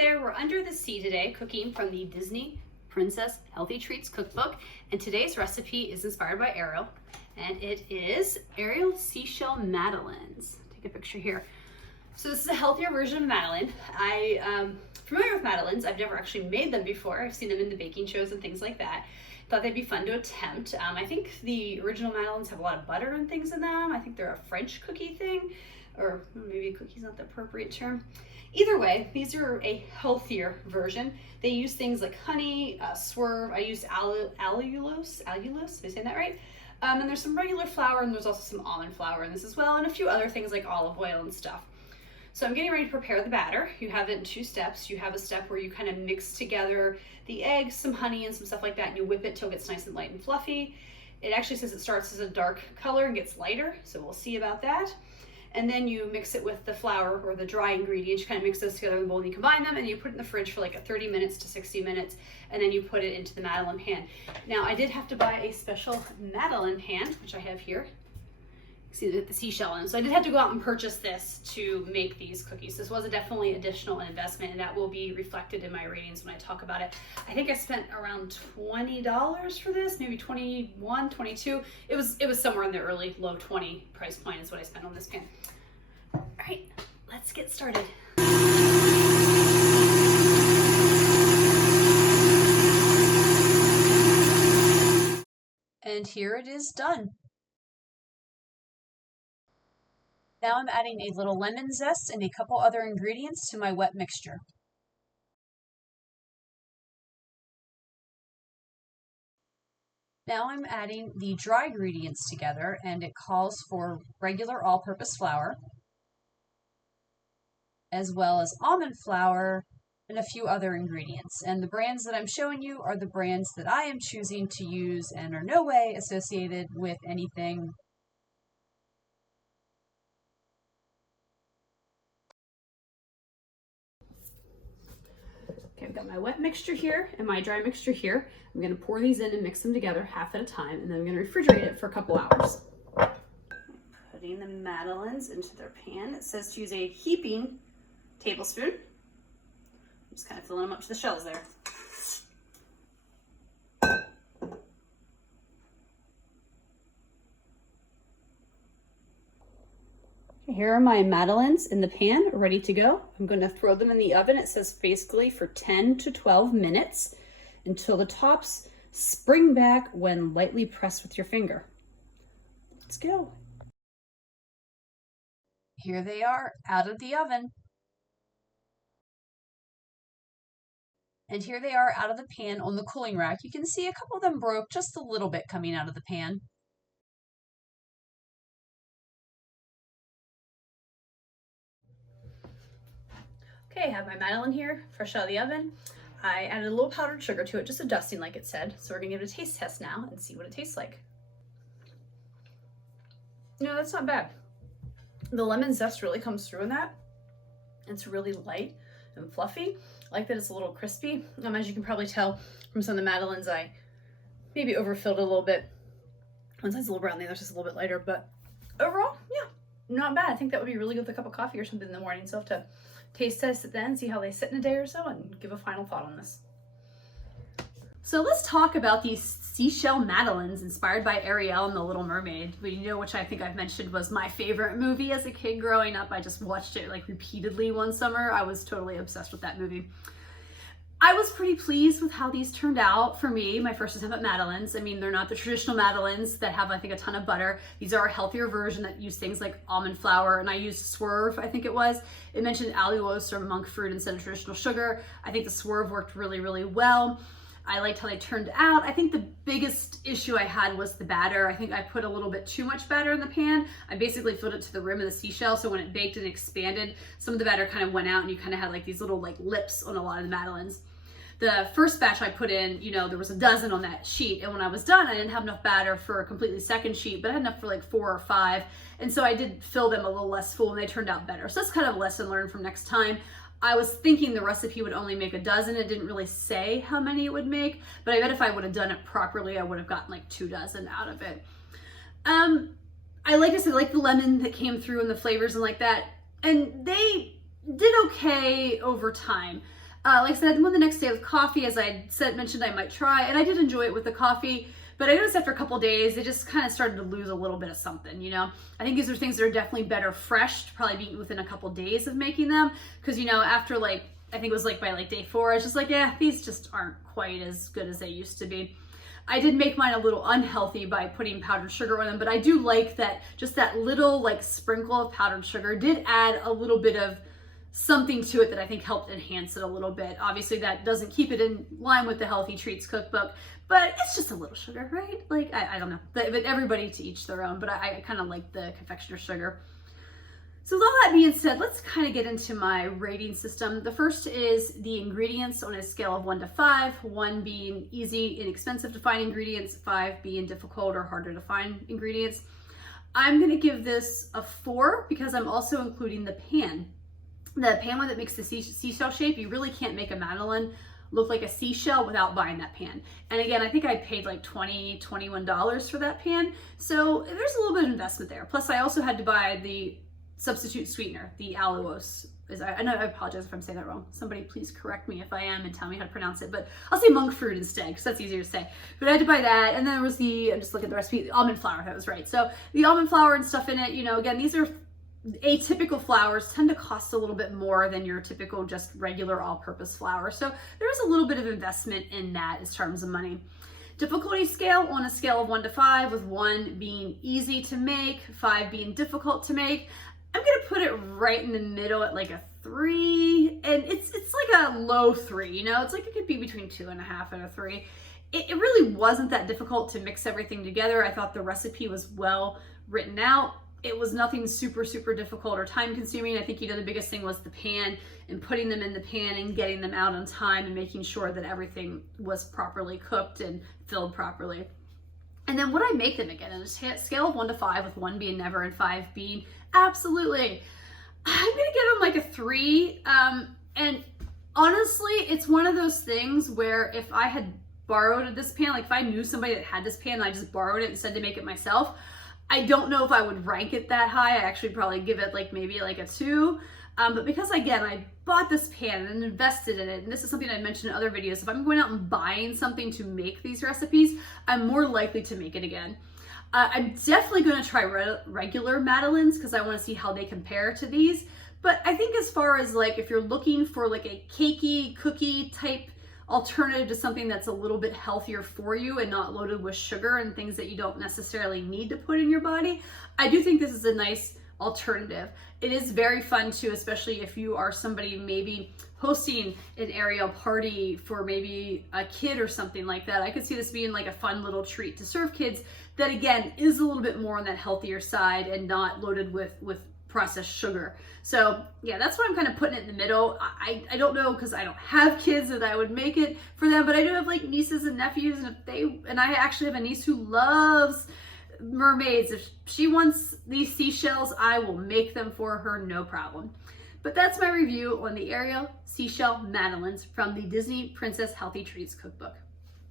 there, we're under the sea today cooking from the Disney Princess Healthy Treats Cookbook, and today's recipe is inspired by Ariel, and it is Ariel Seashell Madeleines. Take a picture here. So this is a healthier version of Madeleine. I'm familiar with Madeleines. I've never actually made them before. I've seen them in the baking shows and things like that. Thought they'd be fun to attempt. I think the original Madeleines have a lot of butter and things in them. I think they're a French cookie thing, or maybe cookie's not the appropriate term. Either way, these are a healthier version. They use things like honey, swerve. I used allulose, did I say that right? And there's some regular flour, and there's also some almond flour in this as well, and a few other things like olive oil and stuff. So I'm getting ready to prepare the batter. You have it in two steps. You have a step where you kind of mix together the eggs, some honey, and some stuff like that, and you whip it till it gets nice and light and fluffy. It actually says it starts as a dark color and gets lighter, so we'll see about that. And then you mix it with the flour or the dry ingredients. You kind of mix those together in the bowl and you combine them, and you put it in the fridge for like 30 minutes to 60 minutes, and then you put it into the Madeleine pan. Now, I did have to buy a special Madeleine pan, which I have here. See the seashell in. So I did have to go out and purchase this to make these cookies. This was definitely additional investment, and that will be reflected in my ratings when I talk about it. I think I spent around $20 for this, maybe 21, 22. It was somewhere in the early low 20 price point is what I spent on this pan. All right, let's get started. And here it is done. Now I'm adding a little lemon zest and a couple other ingredients to my wet mixture. Now I'm adding the dry ingredients together, and it calls for regular all-purpose flour, as well as almond flour and a few other ingredients. And the brands that I'm showing you are the brands that I am choosing to use and are no way associated with anything . Okay, I've got my wet mixture here and my dry mixture here. I'm going to pour these in and mix them together half at a time, and then I'm going to refrigerate it for a couple hours. Putting the Madeleines into their pan. It says to use a heaping tablespoon. I'm just kind of filling them up to the shells there. Here are my Madeleines in the pan, ready to go. I'm going to throw them in the oven. It says basically for 10 to 12 minutes until the tops spring back when lightly pressed with your finger. Let's go. Here they are, out of the oven. And here they are out of the pan on the cooling rack. You can see a couple of them broke just a little bit coming out of the pan. Okay, I have my Madeleine here, fresh out of the oven. I added a little powdered sugar to it, just a dusting like it said. So we're gonna give it a taste test now and see what it tastes like. No, that's not bad. The lemon zest really comes through in that. It's really light and fluffy. I like that it's a little crispy. As you can probably tell from some of the Madeleines, I maybe overfilled it a little bit. One side's a little brown, the other side's a little bit lighter, but overall, yeah, not bad. I think that would be really good with a cup of coffee or something in the morning. So I'll have to taste test it then, see how they sit in a day or so, and give a final thought on this. So let's talk about these Seashell Madeleines inspired by Ariel and the Little Mermaid, which I think I've mentioned was my favorite movie as a kid growing up. I just watched it like repeatedly one summer. I was totally obsessed with that movie. I was pretty pleased with how these turned out for me, my first attempt at Madeleines. I mean, they're not the traditional Madeleines that have, I think, a ton of butter. These are a healthier version that use things like almond flour, and I used swerve, I think it was. It mentioned allulose or monk fruit instead of traditional sugar. I think the swerve worked really, really well. I liked how they turned out. I think the biggest issue I had was the batter. I think I put a little bit too much batter in the pan. I basically filled it to the rim of the seashell, so when it baked and expanded, some of the batter kind of went out, and you kind of had like these little like lips on a lot of the Madeleines. The first batch I put in, there was a dozen on that sheet, and when I was done, I didn't have enough batter for a completely second sheet, but I had enough for like 4 or 5, and so I did fill them a little less full, and they turned out better. So that's kind of a lesson learned from next time. I was thinking the recipe would only make a dozen. It didn't really say how many it would make, but I bet if I would have done it properly, I would have gotten like 2 dozen out of it. I like the lemon that came through and the flavors and like that, and they did okay over time. Like I said, I did one the next day with coffee, as I mentioned I might try, and I did enjoy it with the coffee. But I noticed after a couple days, they just kind of started to lose a little bit of something, you know? I think these are things that are definitely better fresh, to probably be eaten within a couple days of making them. Because, you know, after like, I think it was like by like day 4, I was just like, yeah, these just aren't quite as good as they used to be. I did make mine a little unhealthy by putting powdered sugar on them, but I do like that just that little like sprinkle of powdered sugar did add a little bit of something to it that I think helped enhance it a little bit. Obviously that doesn't keep it in line with the Healthy Treats cookbook, but it's just a little sugar, right? Like, I don't know, but everybody to each their own, but I kind of like the confectioner sugar. So with all that being said, let's kind of get into my rating system. The first is the ingredients on a scale of 1 to 5, 1 being easy, inexpensive to find ingredients, 5 being difficult or harder to find ingredients. I'm gonna give this a 4 because I'm also including the pan. The pan one that makes the seashell shape. You really can't make a Madeleine look like a seashell without buying that pan. And again, I think I paid like $20, $21 for that pan. So there's a little bit of investment there. Plus I also had to buy the substitute sweetener, the allulose. I know, I apologize if I'm saying that wrong. Somebody please correct me if I am and tell me how to pronounce it, but I'll say monk fruit instead because that's easier to say. But I had to buy that, and then there was the, I'm just looking at the recipe, the almond flour, that was right. So the almond flour and stuff in it, you know, again, these are atypical flours, tend to cost a little bit more than your typical just regular all-purpose flour. So there's a little bit of investment in that in terms of money. Difficulty scale on a scale of 1 to 5, with 1 being easy to make, 5 being difficult to make. I'm gonna put it right in the middle at like a 3, and it's like a low 3, you know? It's like it could be between 2.5 and a 3. It really wasn't that difficult to mix everything together. I thought the recipe was well written out. It was nothing super, super difficult or time consuming. I think, you know, the biggest thing was the pan and putting them in the pan and getting them out on time and making sure that everything was properly cooked and filled properly. And then would I make them again on a scale of 1 to 5, with 1 being never and 5 being absolutely? I'm gonna give them like a 3. And honestly, it's one of those things where if I had borrowed this pan, like if I knew somebody that had this pan and I just borrowed it instead to make it myself, I don't know if I would rank it that high. I actually probably give it like maybe like a 2. But because again, I bought this pan and invested in it, and this is something I mentioned in other videos, if I'm going out and buying something to make these recipes, I'm more likely to make it again. I'm definitely going to try regular Madeleines because I want to see how they compare to these. But I think as far as like if you're looking for like a cakey, cookie type alternative to something that's a little bit healthier for you and not loaded with sugar and things that you don't necessarily need to put in your body, I do think this is a nice alternative. It is very fun too, especially if you are somebody maybe hosting an Ariel party for maybe a kid or something like that. I could see this being like a fun little treat to serve kids that again is a little bit more on that healthier side and not loaded with processed sugar. So yeah, that's why I'm kind of putting it in the middle. I don't know, because I don't have kids, that I would make it for them, but I do have like nieces and nephews, and I actually have a niece who loves mermaids. If she wants these seashells, I will make them for her, no problem. But that's my review on the Ariel Seashell Madeleines from the Disney Princess Healthy Treats Cookbook.